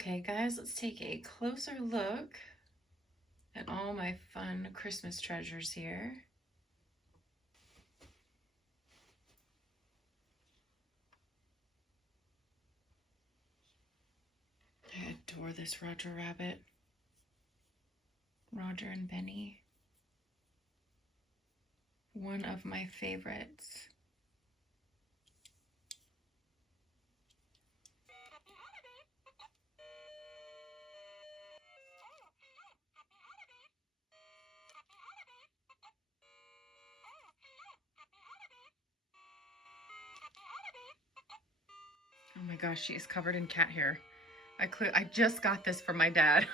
Okay, guys, let's take a closer look at all my fun Christmas treasures here. I adore this Roger Rabbit. Roger and Benny. One of my favorites. Oh my gosh, she is covered in cat hair. I just got this from my dad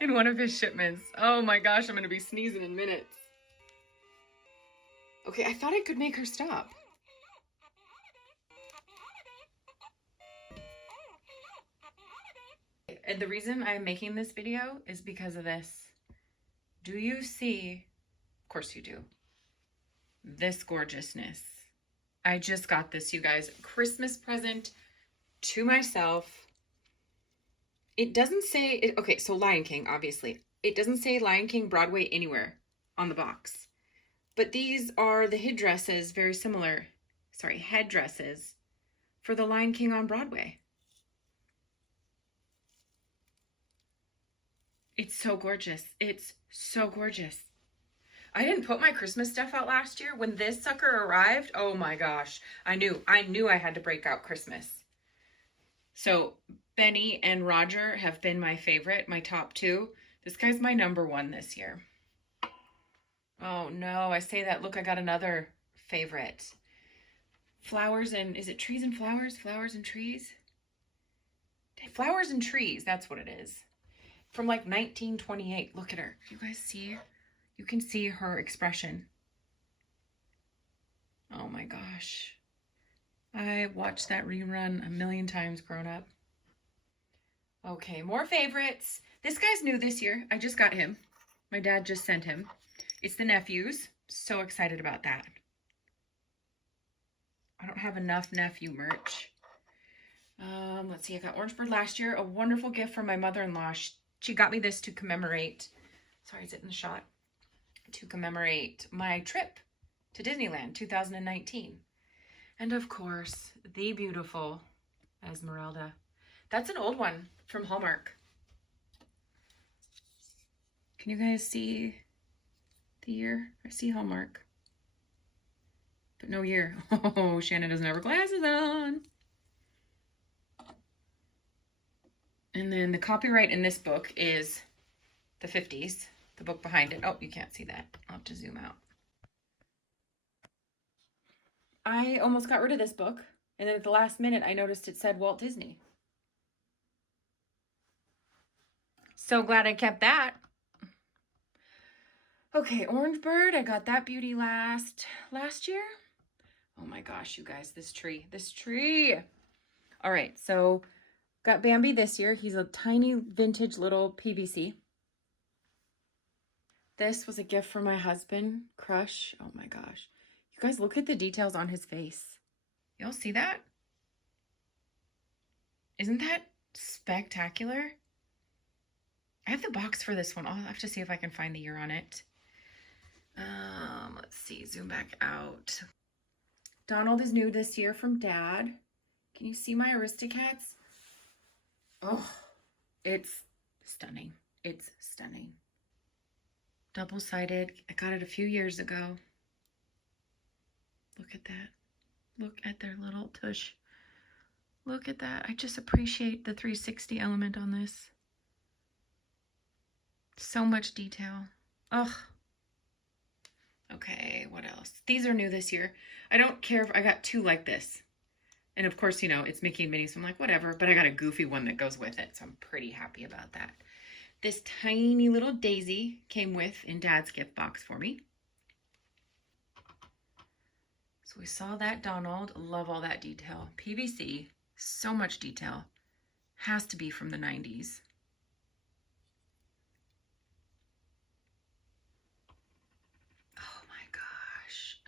in one of his shipments. Oh my gosh, I'm gonna be sneezing in minutes. Okay, I thought I could make her stop. And the reason I'm making this video is because of this. Do you see? Of course you do. This gorgeousness. I just got this, you guys. Christmas present to myself. It doesn't say, okay, so Lion King, obviously. It doesn't say Lion King Broadway anywhere on the box. But these are the headdresses, very similar, headdresses for the Lion King on Broadway. It's so gorgeous. It's so gorgeous. I didn't put my Christmas stuff out last year. When this sucker arrived, oh my gosh, I knew I had to break out Christmas. So Benny and Roger have been my favorite, my top two. This guy's my number one this year. Oh no, I say that. Look, I got another favorite. Flowers and, is it trees and flowers? Flowers and trees? Flowers and trees, that's what it is. From like 1928. Look at her. You guys see? You can see her expression. Oh my gosh. I watched that rerun a million times growing up. Okay, more favorites. This guy's new this year. I just got him. My dad just sent him. It's the nephews. So excited about that. I don't have enough nephew merch. Let's see, I got Orange Bird last year. A wonderful gift from my mother-in-law. She got me this to commemorate, sorry, is it in the shot? To commemorate my trip to Disneyland 2019. And of course, the beautiful Esmeralda. That's an old one from Hallmark. Can you guys see the year? I see Hallmark, but no year. Oh, Shannon doesn't have her glasses on. And then the copyright in this book is the 50s, the book behind it. Oh, you can't see that. I'll have to zoom out. I almost got rid of this book, and then at the last minute, I noticed it said Walt Disney. So glad I kept that. Okay, Orange Bird, I got that beauty last year. Oh my gosh, you guys, this tree. All right, so got Bambi this year. He's a tiny vintage little PVC. This was a gift from my husband, Crush. Oh my gosh. You guys, look at the details on his face. Y'all see that? Isn't that spectacular? I have the box for this one. I'll have to see if I can find the year on it. Let's see, zoom back out. Donald is new this year from Dad. Can you see my Aristocats? Oh, it's stunning. It's stunning. Double-sided. I got it a few years ago. Look at that. Look at their little tush. Look at that. I just appreciate the 360 element on this. So much detail. Ugh. Okay, what else? These are new this year. I don't care if I got two like this. And of course, you know, it's Mickey and Minnie, so I'm like, whatever. But I got a goofy one that goes with it, so I'm pretty happy about that. This tiny little daisy came with in Dad's gift box for me. So we saw that Donald. Love all that detail. PVC, so much detail. Has to be from the 90s. Oh my gosh.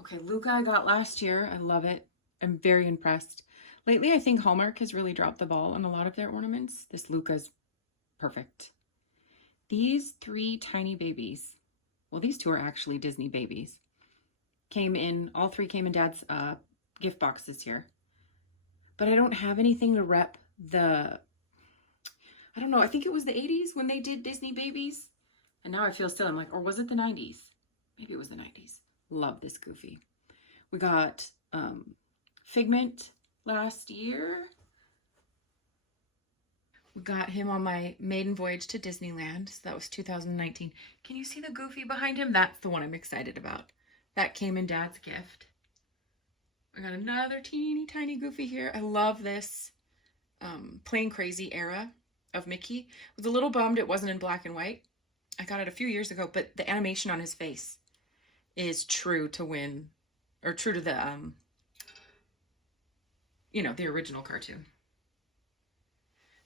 Okay, Luca I got last year. I love it. I'm very impressed. Lately, I think Hallmark has really dropped the ball on a lot of their ornaments. This Luca's perfect. These 3 tiny babies, well, these 2 are actually Disney babies, all 3 came in Dad's gift box this year. But I don't have anything to rep I don't know, I think it was the 80s when they did Disney babies. And now I feel silly. I'm like, or was it the 90s? Maybe it was the 90s. Love this Goofy. We got Figment last year. We got him on my maiden voyage to Disneyland. So that was 2019. Can you see the Goofy behind him? That's the one I'm excited about. That came in Dad's gift. I got another teeny tiny Goofy here. I love this Plain Crazy era of Mickey. I was a little bummed it wasn't in black and white. I got it a few years ago, but the animation on his face is true to the, the original cartoon.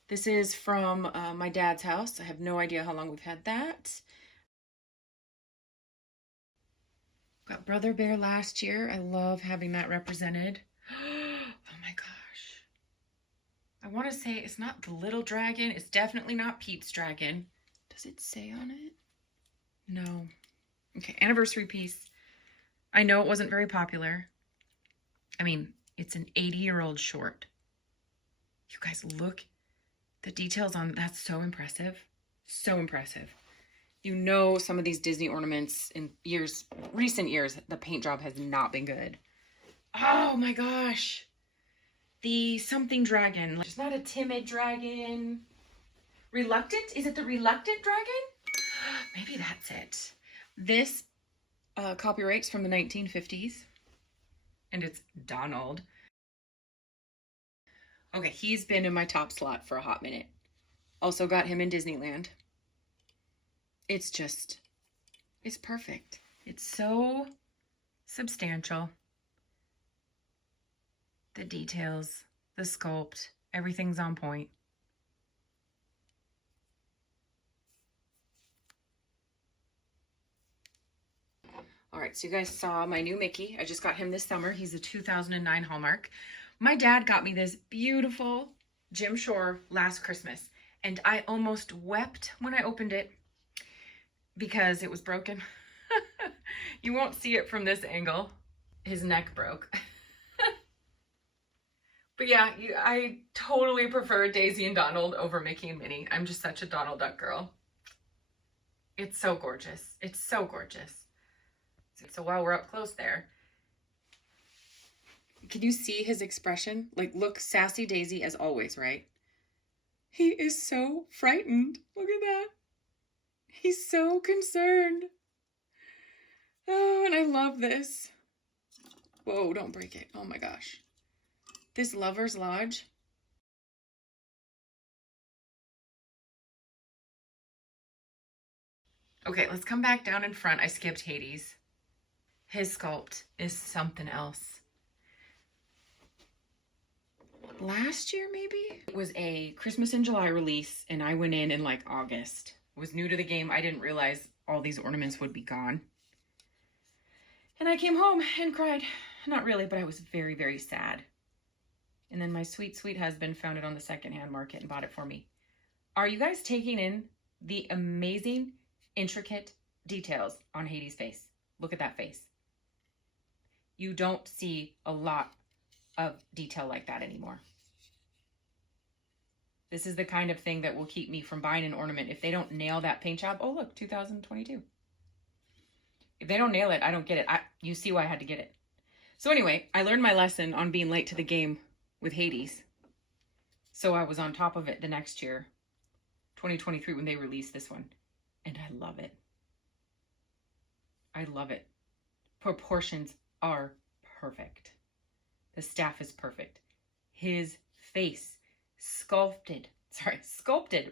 This is from my dad's house. I have no idea how long we've had that. Got Brother Bear last year. I love having that represented. Oh my gosh. I want to say it's not the little dragon. It's definitely not Pete's dragon. Does it say on it? No. Okay, anniversary piece. I know it wasn't very popular. I mean, it's an 80-year-old short. You guys look, the details on that's so impressive. So impressive. You know, some of these Disney ornaments in recent years, the paint job has not been good. Oh my gosh. The something dragon. It's not a timid dragon. Reluctant? Is it the reluctant dragon? Maybe that's it. This copyright's from the 1950s. And it's Donald. Okay, he's been in my top slot for a hot minute. Also got him in Disneyland. It's perfect. It's so substantial. The details, the sculpt, everything's on point. All right, so you guys saw my new Mickey. I just got him this summer. He's a 2009 Hallmark. My dad got me this beautiful Jim Shore last Christmas, and I almost wept when I opened it because it was broken. You won't see it from this angle. His neck broke. But yeah, I totally prefer Daisy and Donald over Mickey and Minnie. I'm just such a Donald Duck girl. It's so gorgeous. It's so gorgeous. So while we're up close there, can you see his expression? Like, look, sassy Daisy as always, right? He is so frightened. Look at that. He's so concerned. Oh, and I love this. Whoa, don't break it. Oh my gosh. This Lover's Lodge. Okay, let's come back down in front. I skipped Hades. His sculpt is something else. Last year, maybe? It was a Christmas in July release, and I went in like August. Was new to the game. I didn't realize all these ornaments would be gone. And I came home and cried. Not really, but I was very, very sad. And then my sweet, sweet husband found it on the secondhand market and bought it for me. Are you guys taking in the amazing, intricate details on Hades' face? Look at that face. You don't see a lot of detail like that anymore. This is the kind of thing that will keep me from buying an ornament if they don't nail that paint job. Oh, look, 2022. If they don't nail it, I don't get it. You see why I had to get it. So anyway, I learned my lesson on being late to the game with Hades. So I was on top of it the next year, 2023, when they released this one. And I love it. I love it. Proportions are perfect. The staff is perfect. His face sculpted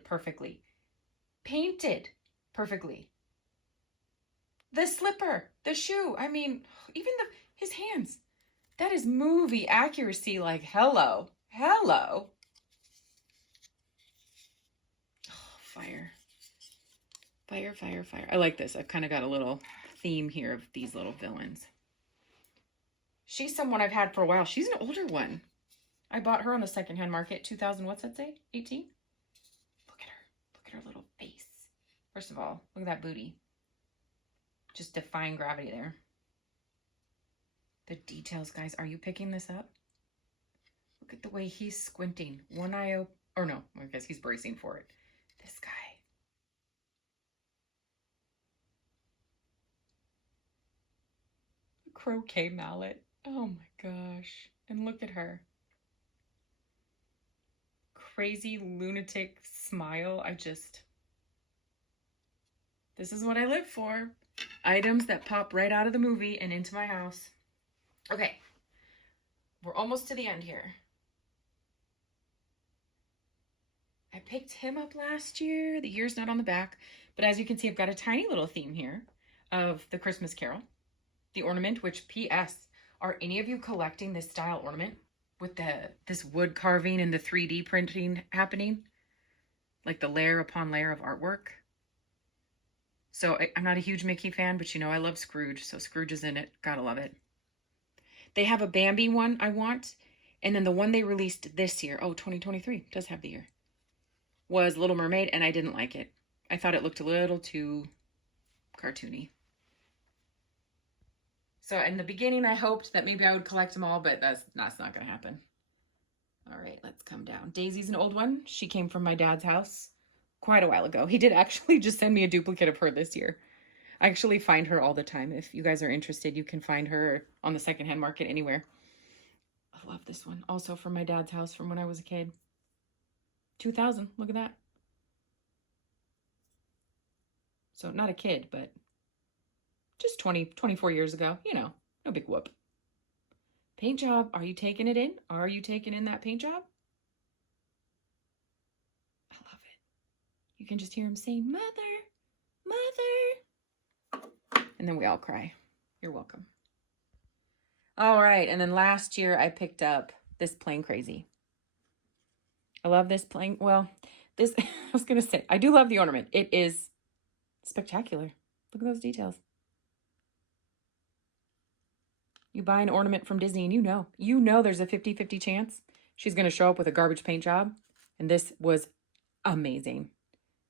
perfectly. Painted perfectly. The slipper, the shoe, I mean, even his hands. That is movie accuracy, like hello. Oh, fire. Fire. I like this. I've kind of got a little theme here of these little villains. She's someone I've had for a while. She's an older one. I bought her on the secondhand market. 2000, what's that say? 18? Look at her. Look at her little face. First of all, look at that booty. Just defying gravity there. The details, guys. Are you picking this up? Look at the way he's squinting. One eye open. Or no, I guess he's bracing for it. This guy. Croquet mallet. Oh my gosh. And look at her. Crazy lunatic smile. This is what I live for. Items that pop right out of the movie and into my house. Okay. We're almost to the end here. I picked him up last year. The year's not on the back. But as you can see, I've got a tiny little theme here of the Christmas Carol. The ornament, which P.S. Are any of you collecting this style ornament with this wood carving and the 3D printing happening? Like the layer upon layer of artwork. So I'm not a huge Mickey fan, but you know I love Scrooge. So Scrooge is in it. Gotta love it. They have a Bambi one I want. And then the one they released this year, 2023, does have the year, was Little Mermaid, and I didn't like it. I thought it looked a little too cartoony. So in the beginning, I hoped that maybe I would collect them all, but that's not going to happen. All right, let's come down. Daisy's an old one. She came from my dad's house quite a while ago. He did actually just send me a duplicate of her this year. I actually find her all the time. If you guys are interested, you can find her on the secondhand market anywhere. I love this one. Also from my dad's house from when I was a kid. 2000, look at that. So not a kid, but just 24 years ago, you know, no big whoop. Paint job, are you taking it in? Are you taking in that paint job? I love it. You can just hear him saying, "Mother, Mother." And then we all cry. You're welcome. All right, and then last year I picked up this Plain Crazy. I love this plain, well, this, I was going to say, I do love the ornament. It is spectacular. Look at those details. You buy an ornament from Disney and you know there's a 50-50 chance she's going to show up with a garbage paint job. And this was amazing.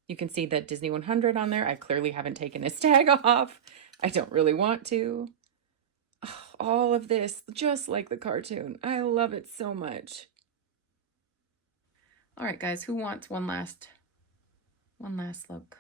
You can see that Disney 100 on there. I clearly haven't taken this tag off. I don't really want to. Oh, all of this, just like the cartoon. I love it so much. All right, guys, who wants one last look?